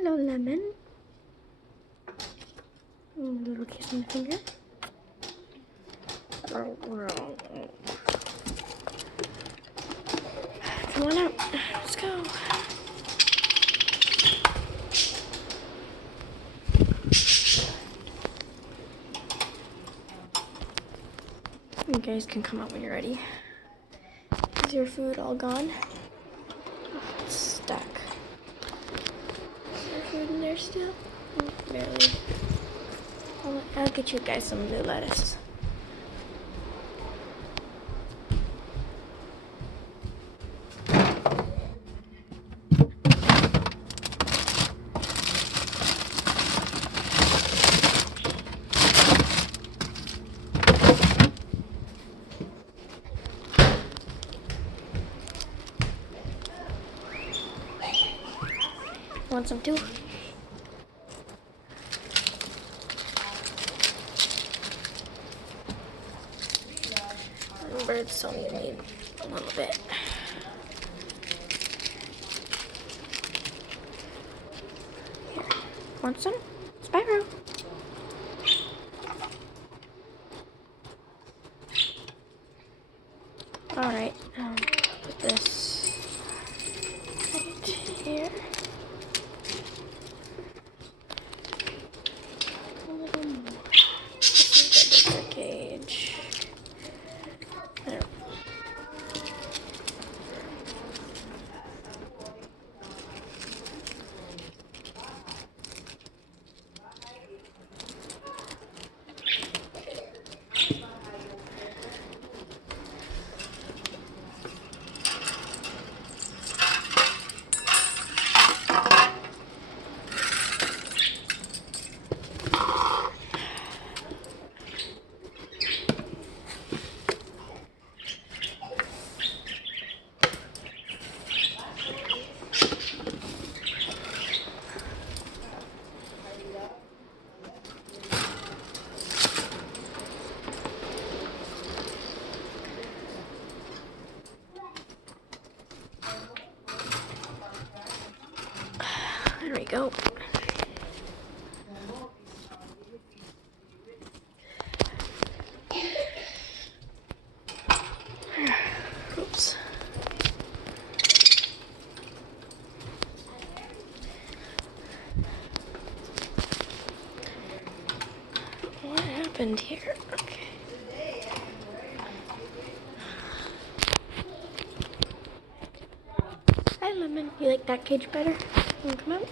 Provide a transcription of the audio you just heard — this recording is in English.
Hello, Lemon. Little kiss on the finger. Come on out. Let's go. You guys can come out when you're ready. Is your food all gone? Oh, it's stuck. Is there food in there still? Barely. I'll get you guys some blue lettuce. Want some too? Birds only need a little bit. Here. Want some? Spyro. Alright, put this right here. A little more. This is a bigger cage. There. There we go. Oops. What happened here? Okay. Hi, Lemon. You like that cage better? You wanna come out?